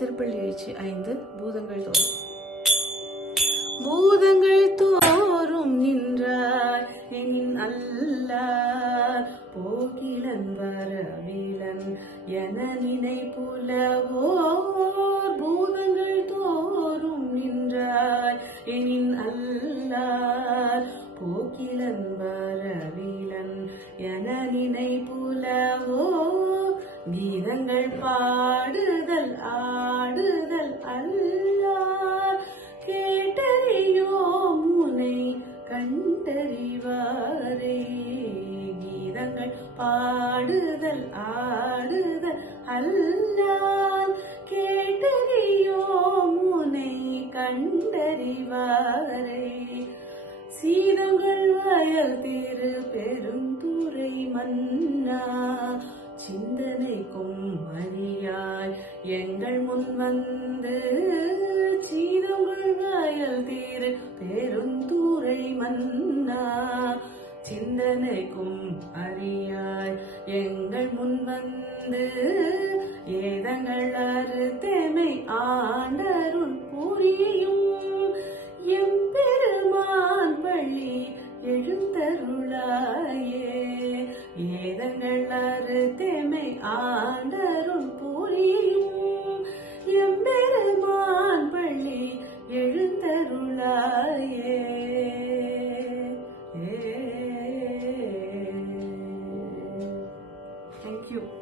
திருப்பள்ளி எழுச்சி ஐந்து பூதங்கள் தோறும். பூதங்கள் தோறும் நின்றார் என் அல்லார். போகிலன் வரவிலன் என நினைப்புலவோர். பூதங்கள் தோறும் நின்றார் எனின் அல்லார். போக்கிலன் வரவிலன் என நினைப்புலவோ கீதங்கள் பா பாடுதல் ஆடுதல். அல்லால் கேட்டறியோ முனை கண்டறிவாரே. சீதங்கள் வயல் திரு பெருந்துரை மன்னா. சிந்தனைக்கும் மணியாய் எங்கள் முன் வந்து. சீதங்கள் வயல் திரு பெருந்துரை மன்னா. அனைவனுக்கும் அறியாய் எங்கள் முன் வந்து ஏதங்கள் அறுத்தமை ஆண்டருள் புரியும். எம்பெருமான் பள்ளி எழுந்தருளாயே. ஏதங்கள் அறுத்தமை ஆண்டருள் புரியும். எம்பெருமான் பள்ளி எழுந்தருளாயே. you.